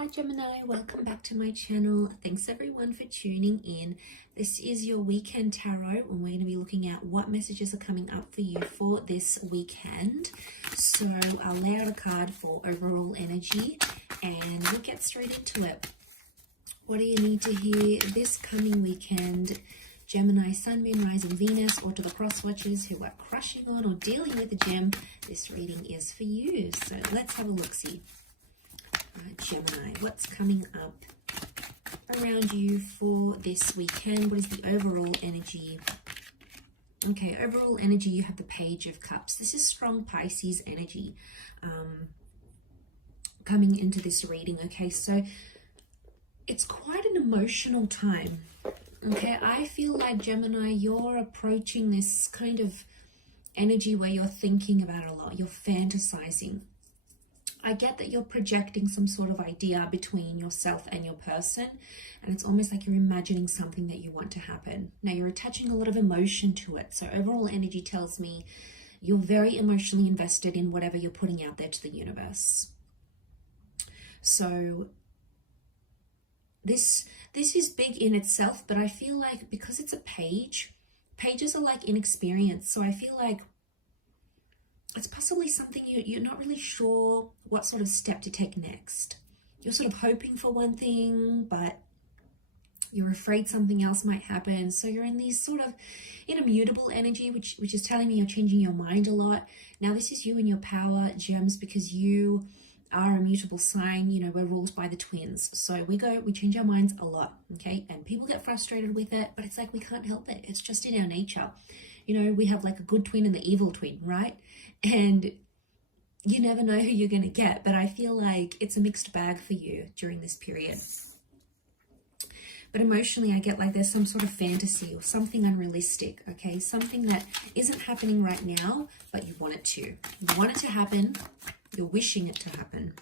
Hi Gemini, welcome back to my channel. Thanks everyone for tuning in. This is your weekend tarot and we're going to be looking at what messages are coming up for you for this weekend. So I'll lay out a card for overall energy and we'll get straight into it. What do you need to hear this coming weekend? Gemini, Sun, Moon, Rising, Venus, or to the cross watchers who are crushing on or dealing with a gem, this reading is for you. So let's have a look-see. Gemini, what's coming up around you for this weekend? What is the overall energy? Okay, overall energy, you have the Page of Cups. This is strong Pisces energy coming into this reading. Okay, so it's quite an emotional time. Okay, I feel like Gemini, you're approaching this kind of energy where you're thinking about it a lot, you're fantasizing. I get that you're projecting some sort of idea between yourself and your person, and it's almost like you're imagining something that you want to happen. Now, you're attaching a lot of emotion to it. So overall energy tells me you're very emotionally invested in whatever you're putting out there to the universe. So this is big in itself, but I feel like because it's a page, pages are like inexperienced. So I feel like it's possibly something you're not really sure what sort of step to take next. You're sort of hoping for one thing, but you're afraid something else might happen. So you're in these sort of immutable energy, which is telling me you're changing your mind a lot. Now, this is you and your power, gems, because you are a mutable sign. You know, we're ruled by the twins. So we change our minds a lot, okay? And people get frustrated with it, but it's like we can't help it. It's just in our nature. You know, we have like a good twin and the evil twin, right? And you never know who you're going to get, but I feel like it's a mixed bag for you during this period. But emotionally, I get like there's some sort of fantasy or something unrealistic, okay? Something that isn't happening right now, but you want it to. You want it to happen. You're wishing it to happen.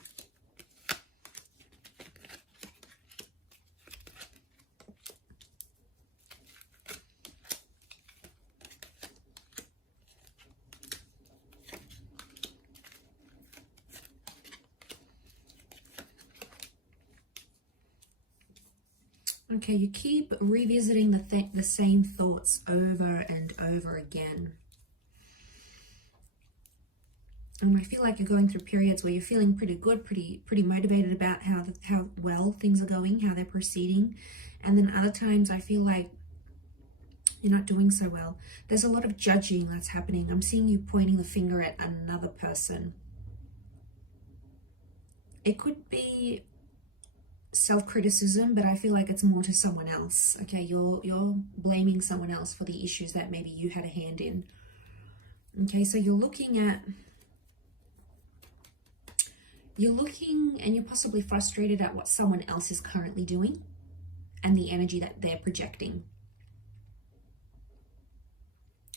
Okay, you keep revisiting the same thoughts over and over again. And I feel like you're going through periods where you're feeling pretty good, pretty motivated about how well things are going, how they're proceeding. And then other times I feel like you're not doing so well. There's a lot of judging that's happening. I'm seeing you pointing the finger at another person. It could be self-criticism, but I feel like it's more to someone else. Okay, you're blaming someone else for the issues that maybe you had a hand in. Okay, so you're looking and you're possibly frustrated at what someone else is currently doing and the energy that they're projecting.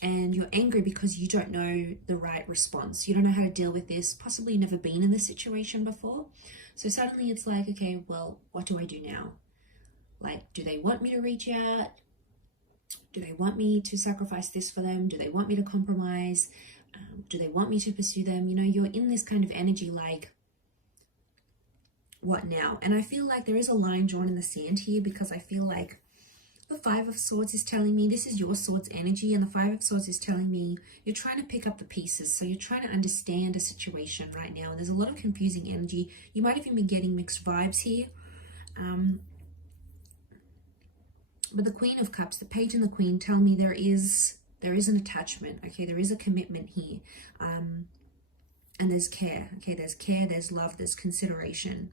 And you're angry because you don't know the right response. You don't know how to deal with this. Possibly you've never been in this situation before. So suddenly it's like, okay, well, what do I do now? Like, do they want me to reach out? Do they want me to sacrifice this for them? Do they want me to compromise? Do they want me to pursue them? You know, you're in this kind of energy like, what now? And I feel like there is a line drawn in the sand here because I feel like the Five of Swords is telling me this is your Swords energy, and the Five of Swords is telling me you're trying to pick up the pieces. So you're trying to understand a situation right now, and there's a lot of confusing energy. You might have even been getting mixed vibes here. But the Queen of Cups, the Page and the Queen tell me there is an attachment, okay? There is a commitment here. And there's care, okay? There's care, there's love, there's consideration.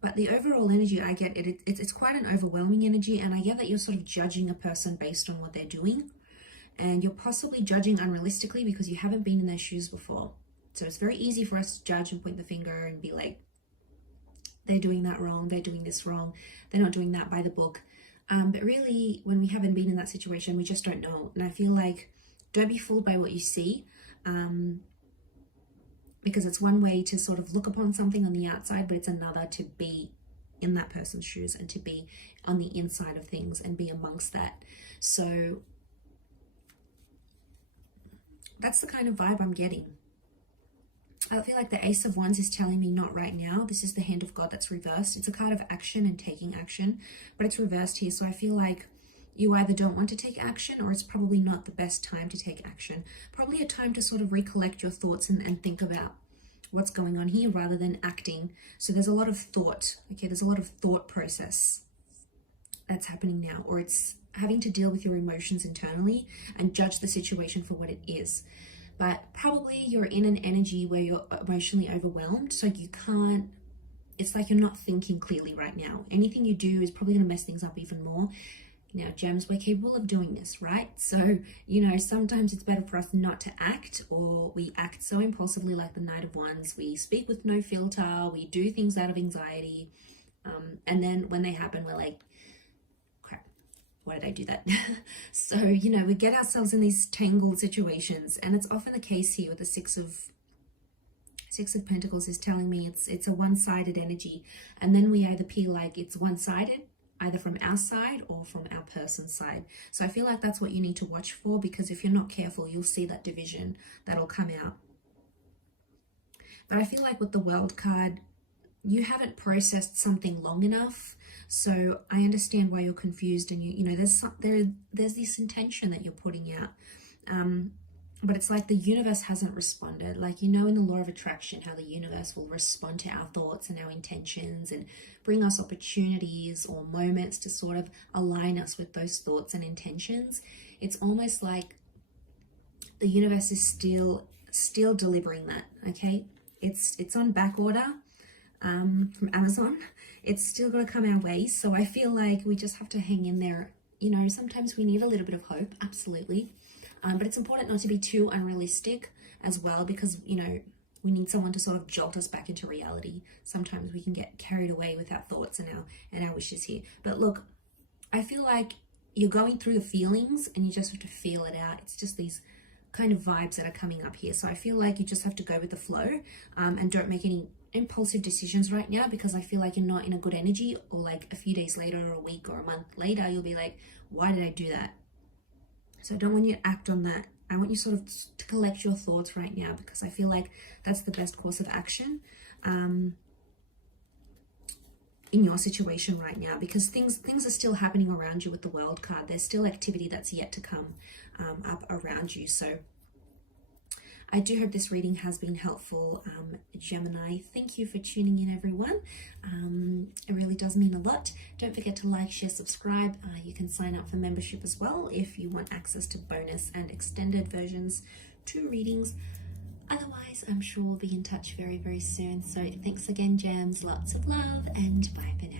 But the overall energy I get, it's quite an overwhelming energy, and I get that you're sort of judging a person based on what they're doing, and you're possibly judging unrealistically because you haven't been in their shoes before. So it's very easy for us to judge and point the finger and be like, they're doing that wrong, they're doing this wrong, they're not doing that by the book. But really, when we haven't been in that situation, we just don't know. And I feel like, don't be fooled by what you see. Because it's one way to sort of look upon something on the outside, but it's another to be in that person's shoes and to be on the inside of things and be amongst that. So that's the kind of vibe I'm getting. I feel like the Ace of Wands is telling me not right now. This is the Hand of God that's reversed. It's a card of action and taking action, but it's reversed here. So I feel like you either don't want to take action, or it's probably not the best time to take action. Probably a time to sort of recollect your thoughts and think about what's going on here rather than acting. So there's a lot of thought, okay? There's a lot of thought process that's happening now, or it's having to deal with your emotions internally and judge the situation for what it is. But probably you're in an energy where you're emotionally overwhelmed, so you can't, it's like you're not thinking clearly right now. Anything you do is probably going to mess things up even more. Now, gems, we're capable of doing this, right? So, you know, sometimes it's better for us not to act, or we act so impulsively like the Knight of Wands. We speak with no filter, we do things out of anxiety, and then when they happen, we're like, why did I do that? So, you know, we get ourselves in these tangled situations, and it's often the case here with the Six of Pentacles is telling me it's a one-sided energy, and then we either feel like it's one-sided, either from our side or from our person's side. So I feel like that's what you need to watch for, because if you're not careful, you'll see that division that'll come out. But I feel like with the World card, you haven't processed something long enough. So I understand why you're confused, and you know there's this intention that you're putting out, but it's like the universe hasn't responded. Like, you know, in the law of attraction, how the universe will respond to our thoughts and our intentions and bring us opportunities or moments to sort of align us with those thoughts and intentions. It's almost like the universe is still delivering that. Okay, it's on back order. From Amazon. It's still got to come our way. So I feel like we just have to hang in there. You know, sometimes we need a little bit of hope, absolutely. But it's important not to be too unrealistic as well, because, you know, we need someone to sort of jolt us back into reality. Sometimes we can get carried away with our thoughts and our wishes here. But look, I feel like you're going through the feelings and you just have to feel it out. It's just these kind of vibes that are coming up here. So I feel like you just have to go with the flow, and don't make any impulsive decisions right now, because I feel like you're not in a good energy, or like a few days later or a week or a month later you'll be like, why did I do that? So I don't want you to act on that. I want you sort of to collect your thoughts right now, because I feel like that's the best course of action in your situation right now, because things are still happening around you with the World card. There's still activity that's yet to come up around you. So I do hope this reading has been helpful, Gemini. Thank you for tuning in, everyone. It really does mean a lot. Don't forget to like, share, subscribe. You can sign up for membership as well if you want access to bonus and extended versions to readings. Otherwise, I'm sure we'll be in touch very, very soon. So thanks again, gems. Lots of love, and bye for now.